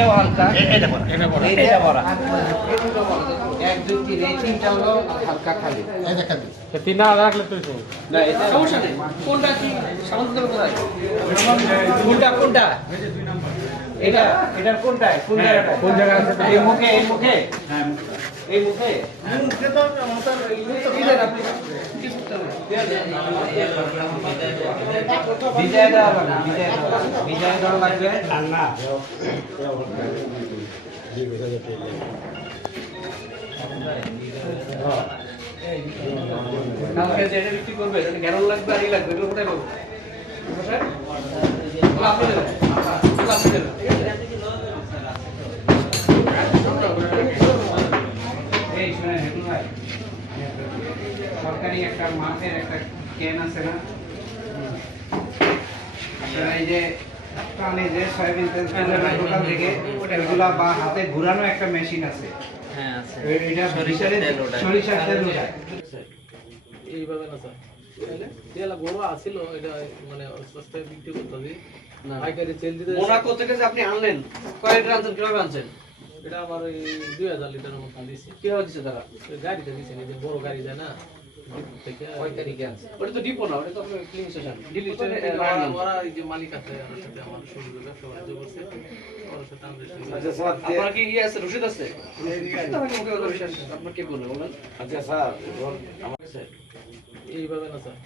এইটাও হালকা, এটা বড় এইটা বড়। এক দুই তিন, এই তিনটা হলো হালকা খালি। এই দেখেন তিন না রাখলে তো না এটা সমস্যা নেই। কোনটা কি সামনে কোথায়? কোনটা? এটা এটার কোনটায়? কোন জায়গাটায়? কোন জায়গায় আছে? এই মুখে, এই মুখে। হ্যাঁ এই মুখে। মুখে তো আমাদের দিলেন আপনি। বিজয় দেওয়া লাগবে, বিজয় দেওয়া লাগবে। আর না কালকে যেটা বিক্রি করবে, এটা গ্যারন লাগবে আর ই লাগবে, এগুলো কোথায় পাবো? স্যার? ওগুলো আপনি দেবেন। ওগুলো আপনি দেবেন। এই শুনেন, হেতু ভাই, সরকারি একটা মাছের একটা ক্যান আছে না? আপনারা এই যে প্রাণী যে সয়াবিন তেল দোকান থেকে ওইগুলা বা হাতে ঘুরানো একটা মেশিন আছে। হ্যাঁ আছে। এটা সরিষার তেল ওঠায়। এইভাবে না স্যার তেল বড় আসিল এটা মানে সস্তায় বিক্রি করতে পাইকারি তেল দিতে মোনা কোথেকে যে আপনি আনলেন? কয় লিটার আনছেন, কিভাবে আনছেন? এটা আমার ওই 2000 লিটারের মতো দিয়েছে কিভাবে দিচ্ছে তারা? গাড়িতে দিয়েছে এই যে বড় গাড়ি যায় না ডিপো থেকে কয় তারিখে আনছে? ওটা তো ডিপো না, ওটা তো আপনার ক্লিন স্টেশন। ডিপো তো ওরা এই যে মালিক আছে আমার সাথে আমার সঙ্গে ব্যবসা বাণিজ্য করছে ওর সাথে আমরা আচ্ছা স্যার, আপনার কি ইয়ে আছে, রসিদ আছে? তাহলে মুখে কথা বিশ্বাস, আপনার কে বলবে বলেন? আচ্ছা স্যার এইভাবে না স্যার